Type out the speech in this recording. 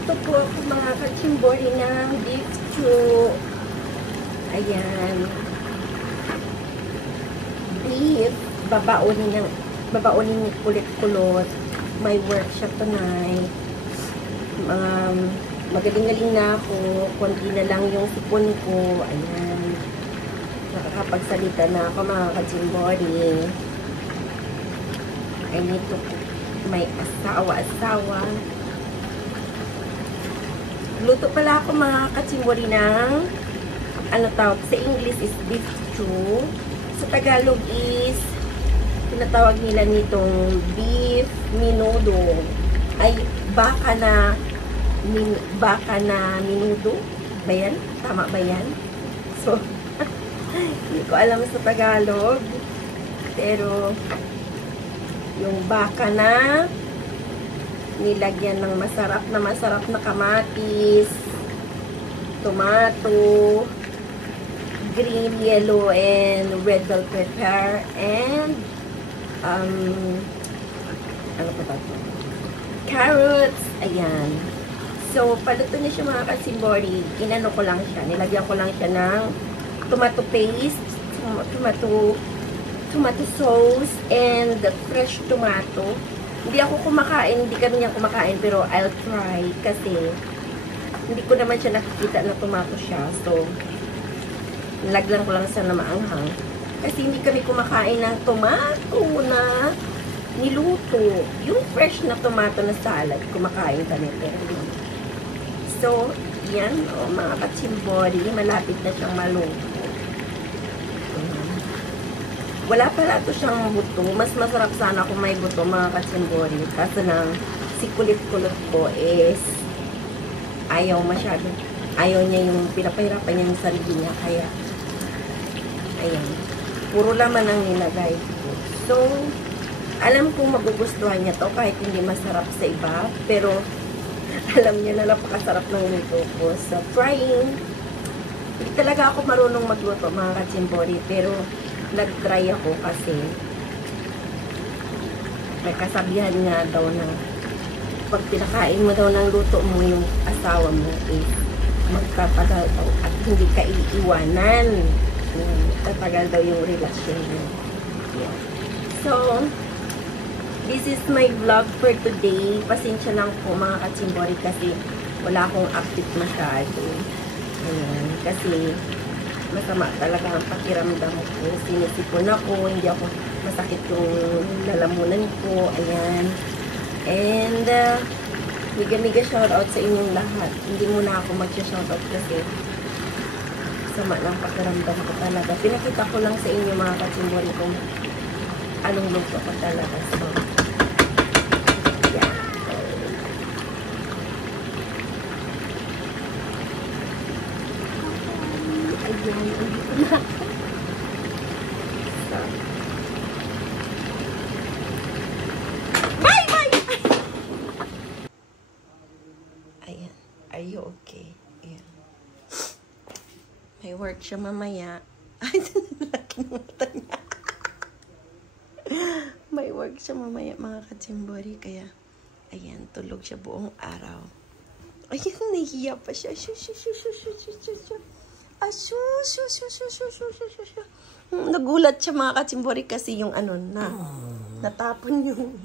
Magluluto po ako mga kachimbori ng beef stew. Ayan. Beef. Babaunin ni kulit-kulot. May workshop tonight. Magaling-galing na ako. Konti na lang yung sipon ko. Ayan. Nakakapagsalita na ako mga kachimbori. I need to may asawa. Luto pala ako mga kachimbori ng ano tawag sa English is beef stew. Sa Tagalog is tinatawag nila nitong beef menudo. Ay baka na menudo ba yan? Tama ba yan? So hindi ko alam sa Tagalog, pero yung baka na nilagyan ng masarap na kamatis, tomato, green, yellow, and red bell pepper, and ano pa ba ito? Carrots. Ayan. So, paluto niya siya mga kachimbori. Inano ko lang siya. Nilagyan ko lang siya ng tomato paste, tomato sauce, and fresh tomato. Hindi ako kumakain, hindi kami niya kumakain, pero I'll try kasi hindi ko naman siya nakikita na tomato siya. So, nilagyan ko lang siya na maanghang. Kasi hindi kami kumakain ng tomato na niluto. Yung fresh na tomato na salad, kumakain kami. Pero, so, yan, mga kachimbori, malapit na siyang maluto. Wala pala ito siyang buto. Mas masarap sana kung may buto, mga kachimbori. Kaso lang, si kulit-kulot ko is ayaw masyado. Ayaw niya yung pinapahirapan niya yung sarili niya. Kaya, ayan. Puro laman ang nilagay ko. So, alam kong magugustuhan niya to kahit hindi masarap sa iba. Pero, alam niya na napakasarap ng luto ko. So, trying. Hindi talaga ako marunong magluto, mga kachimbori. Pero, nag-try ako kasi may kasabihan nga daw na pag pinakain mo daw ng luto mo yung asawa mo is magtatagal daw at hindi ka iiwanan. Tatagal daw yung relasyon mo. Yeah. So, this is my vlog for today. Pasensya lang po mga kachimbori kasi wala akong update masyado. Ayan. Kasi masama talaga ang pakiramdam ko. Sinisipon ako, hindi ako masakit yung lalamunan ko. Ayan. And, miga-miga shoutout sa inyong lahat. Hindi muna ako mag-shoutout kasi sama ng pakiramdam ko talaga. Pinakita ko lang sa inyo mga kachimbori kung anong luto ko talaga. So, yeah. Ayan. Are you okay? Ayan. May work siya mamaya. Ay, laki ng mata niya. May work siya mamaya mga kachimbori. Kaya, ayan, tulog siya buong araw. Ayan, nahihiya pa siya. Nagulat siya mga kachimbori kasi yung ano na natapon yung